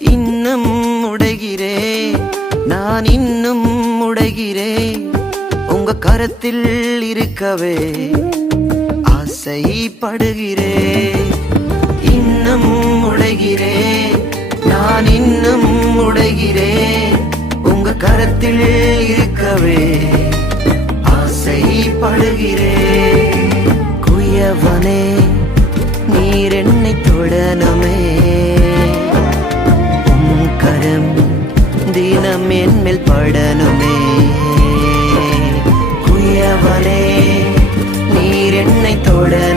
இன்னும் உடைகிறே, நான் இன்னும் உடைகிறே, உங்க கரத்தில் இருக்கவே ஆசைப்படுகிறே. இன்னும் உடைகிறே, நான் இன்னும் உடைகிறே, உங்க கரத்தில் இருக்கவே ஆசைப்படுகிறே. குயவனே நீர் என்னை தொடனுமே, கரம் தினம் என்மேல் படனுமே. குயவனே நீர் என்னை தொட